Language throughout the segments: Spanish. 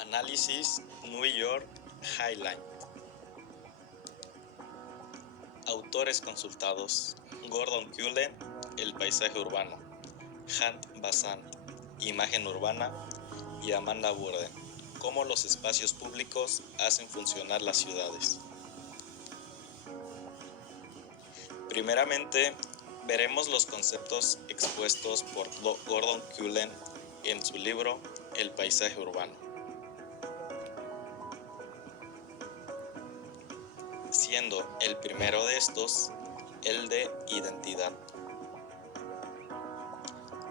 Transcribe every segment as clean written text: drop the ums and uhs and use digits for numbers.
Análisis New York Highline. Autores consultados: Gordon Cullen, El paisaje urbano; Hunt Bazan, Imagen urbana; y Amanda Burden, Cómo los espacios públicos hacen funcionar las ciudades. Primeramente, veremos los conceptos expuestos por Gordon Cullen en su libro El paisaje urbano. Siendo el primero de estos el de identidad.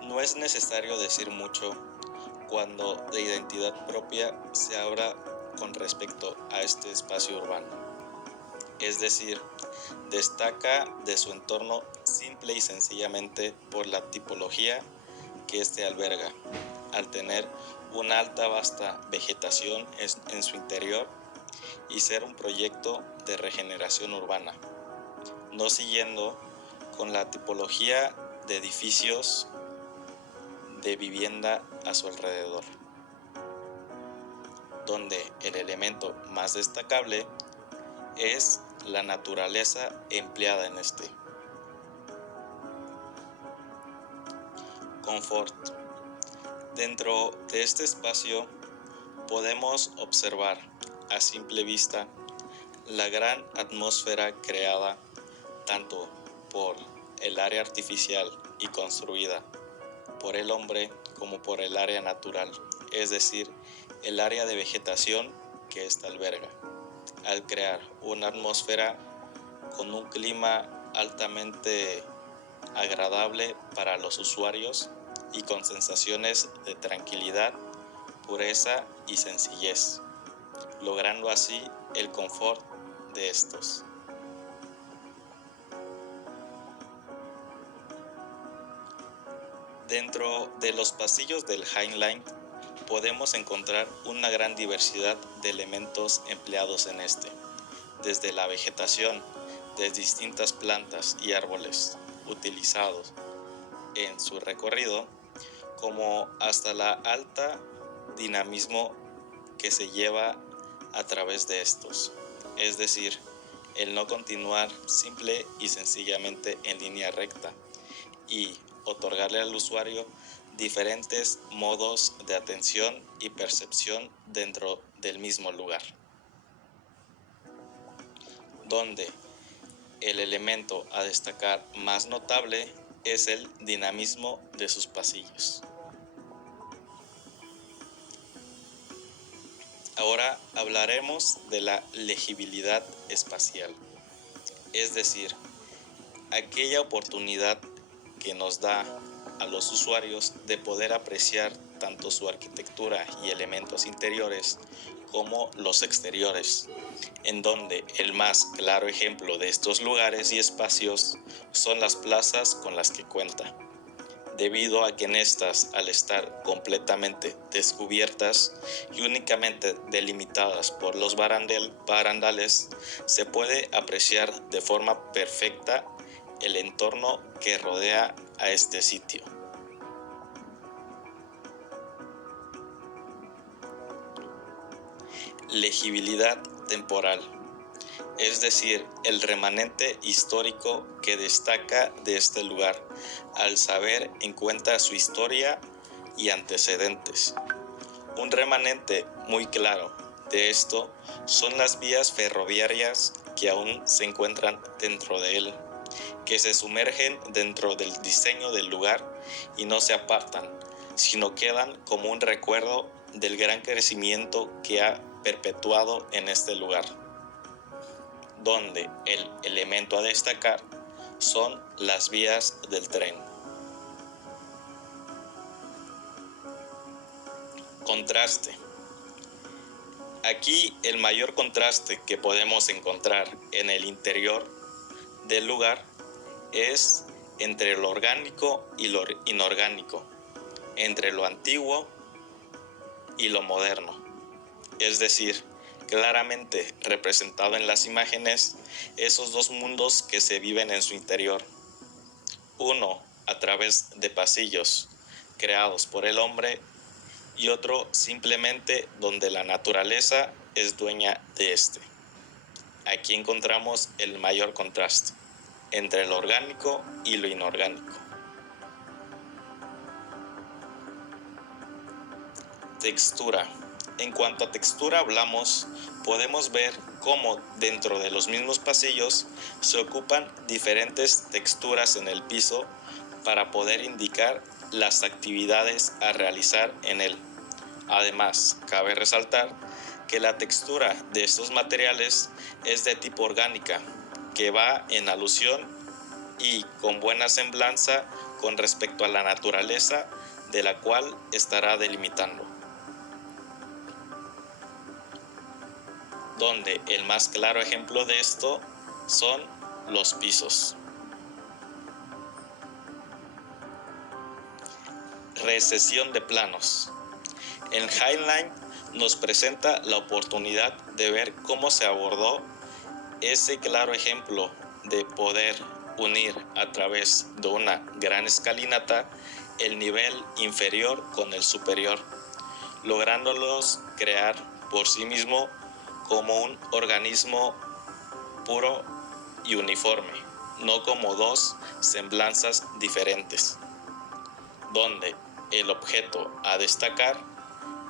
No es necesario decir mucho cuando de identidad propia se habla con respecto a este espacio urbano, es decir, destaca de su entorno simple y sencillamente por la tipología que éste alberga, al tener una alta vasta vegetación en su interior y ser un proyecto de regeneración urbana, no siguiendo con la tipología de edificios de vivienda a su alrededor, donde el elemento más destacable es la naturaleza empleada en este. Confort. Dentro de este espacio podemos observar a simple vista la gran atmósfera creada tanto por el área artificial y construida por el hombre como por el área natural, es decir, el área de vegetación que ésta alberga, al crear una atmósfera con un clima altamente agradable para los usuarios y con sensaciones de tranquilidad, pureza y sencillez, logrando así el confort de estos. Dentro de los pasillos del Highline podemos encontrar una gran diversidad de elementos empleados en este, desde la vegetación de distintas plantas y árboles utilizados en su recorrido, como hasta la alta dinamismo que se lleva a través de estos, es decir, el no continuar simple y sencillamente en línea recta y otorgarle al usuario diferentes modos de atención y percepción dentro del mismo lugar, donde el elemento a destacar más notable es el dinamismo de sus pasillos. Ahora hablaremos de la legibilidad espacial, es decir, aquella oportunidad que nos da a los usuarios de poder apreciar tanto su arquitectura y elementos interiores como los exteriores, en donde el más claro ejemplo de estos lugares y espacios son las plazas con las que cuenta, debido a que en estas, al estar completamente descubiertas y únicamente delimitadas por los barandales, se puede apreciar de forma perfecta el entorno que rodea a este sitio. Legibilidad temporal, es decir, el remanente histórico que destaca de este lugar, al saber en cuenta su historia y antecedentes. Un remanente muy claro de esto son las vías ferroviarias que aún se encuentran dentro de él, que se sumergen dentro del diseño del lugar y no se apartan, sino quedan como un recuerdo del gran crecimiento que ha perpetuado en este lugar, donde el elemento a destacar son las vías del tren. Contraste. Aquí el mayor contraste que podemos encontrar en el interior del lugar es entre lo orgánico y lo inorgánico, entre lo antiguo y lo moderno, es decir, claramente representado en las imágenes esos dos mundos que se viven en su interior, uno a través de pasillos creados por el hombre y otro simplemente donde la naturaleza es dueña de este. Aquí encontramos el mayor contraste entre lo orgánico y lo inorgánico. Textura. En cuanto a textura hablamos, podemos ver cómo dentro de los mismos pasillos se ocupan diferentes texturas en el piso para poder indicar las actividades a realizar en él. Además, cabe resaltar que la textura de estos materiales es de tipo orgánica, que va en alusión y con buena semblanza con respecto a la naturaleza de la cual estará delimitando. Donde el más claro ejemplo de esto son los pisos. Recesión de planos. El Highline nos presenta la oportunidad de ver cómo se abordó ese claro ejemplo de poder unir a través de una gran escalinata el nivel inferior con el superior, lográndolos crear por sí mismo como un organismo puro y uniforme, no como dos semblanzas diferentes, donde el objeto a destacar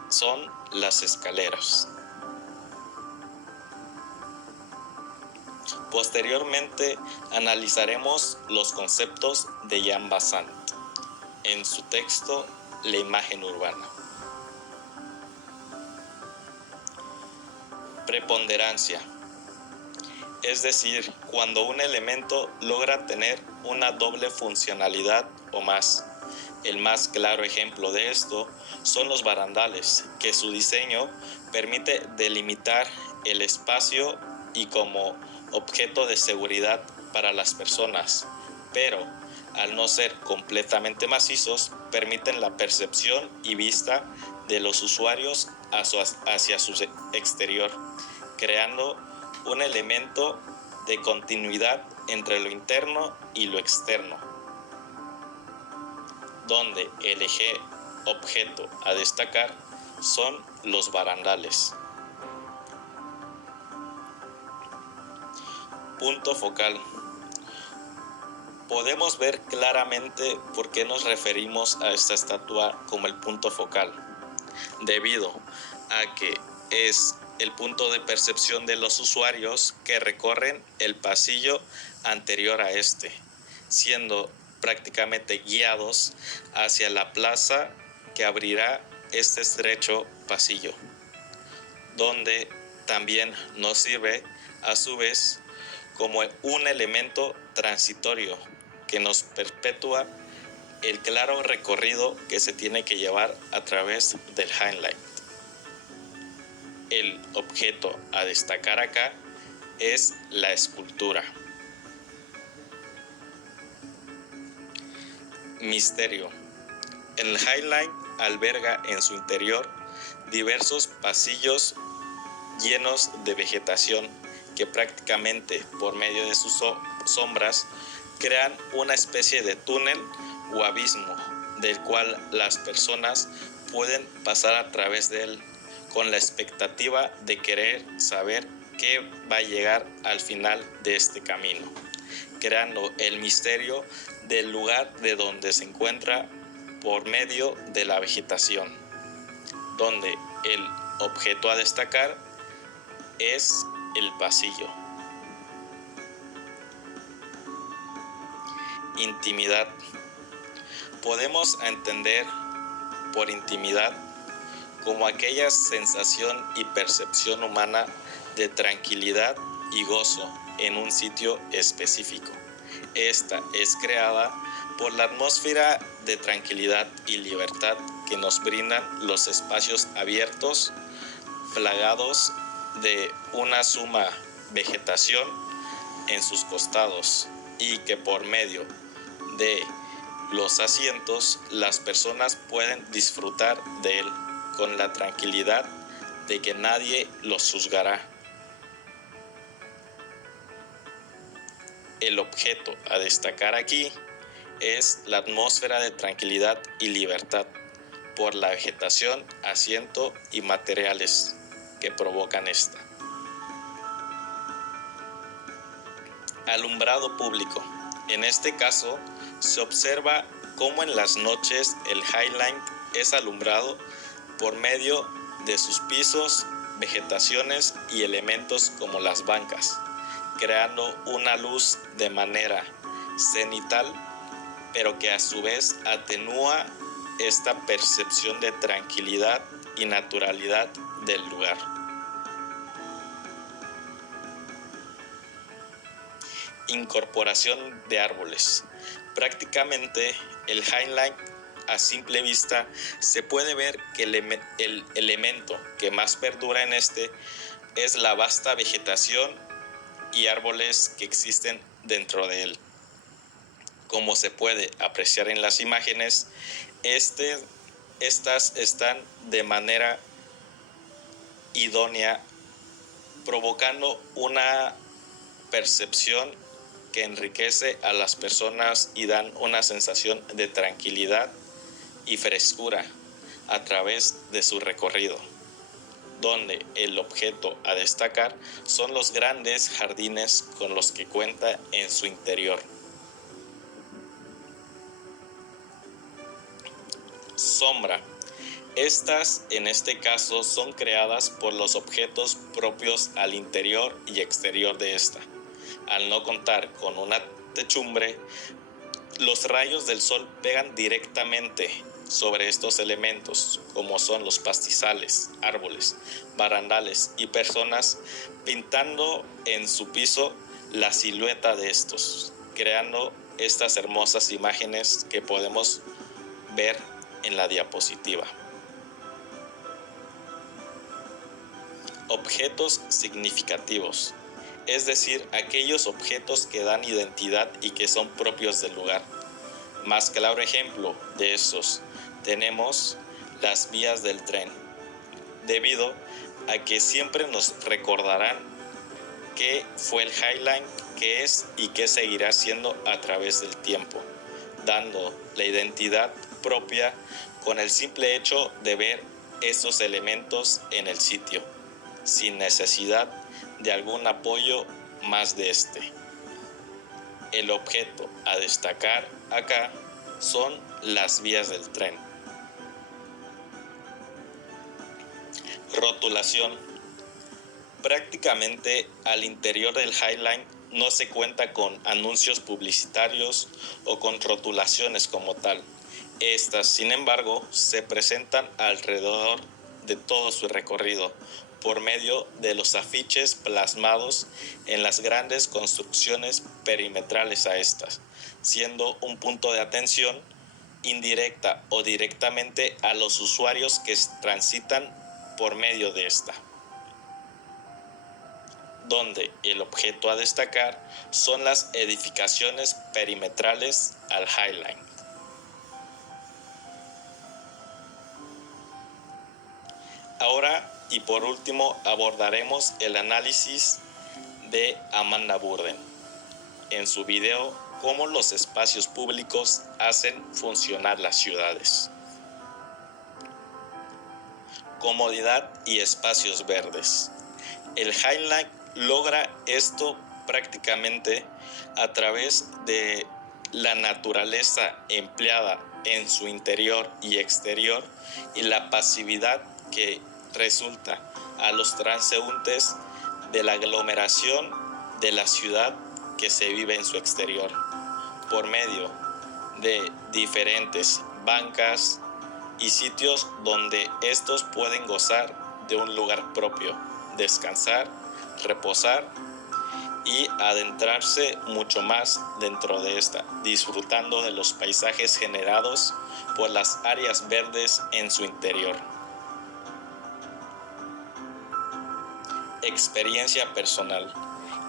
son las escaleras. Posteriormente analizaremos los conceptos de Jean Bassant en su texto La imagen urbana. Preponderancia, es decir, cuando un elemento logra tener una doble funcionalidad o más. El más claro ejemplo de esto son los barandales, que su diseño permite delimitar el espacio y como objeto de seguridad para las personas, pero al no ser completamente macizos, permiten la percepción y vista de los usuarios hacia su exterior, creando un elemento de continuidad entre lo interno y lo externo, donde el eje objeto a destacar son los barandales. Punto focal. Podemos ver claramente por qué nos referimos a esta estatua como el punto focal, debido a que es el punto de percepción de los usuarios que recorren el pasillo anterior a este, siendo prácticamente guiados hacia la plaza que abrirá este estrecho pasillo, donde también nos sirve a su vez como un elemento transitorio que nos perpetúa el claro recorrido que se tiene que llevar a través del highlight. El objeto a destacar acá es la escultura. Misterio. El highlight alberga en su interior diversos pasillos llenos de vegetación que prácticamente por medio de sus sombras crean una especie de túnel o abismo del cual las personas pueden pasar a través de él con la expectativa de querer saber qué va a llegar al final de este camino, creando el misterio del lugar de donde se encuentra por medio de la vegetación, donde el objeto a destacar es el pasillo. Intimidad. Podemos entender por intimidad como aquella sensación y percepción humana de tranquilidad y gozo en un sitio específico. Esta es creada por la atmósfera de tranquilidad y libertad que nos brindan los espacios abiertos, plagados de una suma vegetación en sus costados, y que por medio de los asientos las personas pueden disfrutar de él con la tranquilidad de que nadie los juzgará. El objeto a destacar aquí es la atmósfera de tranquilidad y libertad, por la vegetación, asiento y materiales que provocan esta. Alumbrado público. En este caso, se observa cómo en las noches el High Line es alumbrado por medio de sus pisos, vegetaciones y elementos como las bancas, creando una luz de manera cenital, pero que a su vez atenúa esta percepción de tranquilidad y naturalidad del lugar. Incorporación de árboles. Prácticamente el High Line a simple vista se puede ver que el elemento que más perdura en este es la vasta vegetación y árboles que existen dentro de él. Como se puede apreciar en las imágenes, estas están de manera idónea, provocando una percepción que enriquece a las personas y dan una sensación de tranquilidad y frescura a través de su recorrido, donde el objeto a destacar son los grandes jardines con los que cuenta en su interior. Sombra. Estas, en este caso, son creadas por los objetos propios al interior y exterior de esta. Al no contar con una techumbre, los rayos del sol pegan directamente sobre estos elementos, como son los pastizales, árboles, barandales y personas, pintando en su piso la silueta de estos, creando estas hermosas imágenes que podemos ver en la diapositiva. Objetos significativos, es decir, aquellos objetos que dan identidad y que son propios del lugar. Más claro ejemplo de estos tenemos las vías del tren, debido a que siempre nos recordarán qué fue el High Line, qué es y qué seguirá siendo a través del tiempo, dando la identidad propia con el simple hecho de ver esos elementos en el sitio, sin necesidad de algún apoyo más de este. El objeto a destacar acá son las vías del tren. Rotulación. Prácticamente al interior del High Line no se cuenta con anuncios publicitarios o con rotulaciones como tal. Estas, sin embargo, se presentan alrededor de todo su recorrido por medio de los afiches plasmados en las grandes construcciones perimetrales a estas, siendo un punto de atención indirecta o directamente a los usuarios que transitan por medio de esta, donde el objeto a destacar son las edificaciones perimetrales al High Line. Ahora y por último abordaremos el análisis de Amanda Burden en su video Cómo los espacios públicos hacen funcionar las ciudades. Comodidad y espacios verdes. El High Line logra esto prácticamente a través de la naturaleza empleada en su interior y exterior y la pasividad que resulta a los transeúntes de la aglomeración de la ciudad que se vive en su exterior, por medio de diferentes bancas y sitios donde estos pueden gozar de un lugar propio, descansar, reposar y adentrarse mucho más dentro de esta, disfrutando de los paisajes generados por las áreas verdes en su interior. Experiencia personal.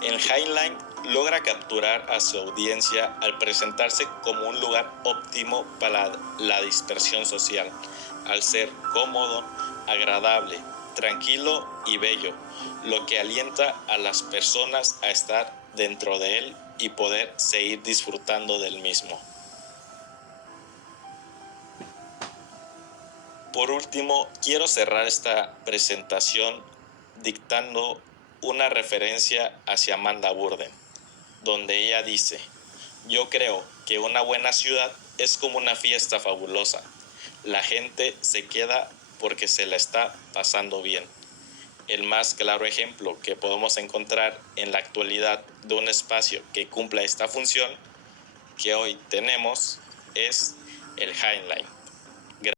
El High Line logra capturar a su audiencia al presentarse como un lugar óptimo para la dispersión social, al ser cómodo, agradable, tranquilo y bello, lo que alienta a las personas a estar dentro de él y poder seguir disfrutando del mismo. Por último, quiero cerrar esta presentación dictando una referencia hacia Amanda Burden, donde ella dice: yo creo que una buena ciudad es como una fiesta fabulosa. La gente se queda porque se la está pasando bien. El más claro ejemplo que podemos encontrar en la actualidad de un espacio que cumpla esta función que hoy tenemos es el High Line.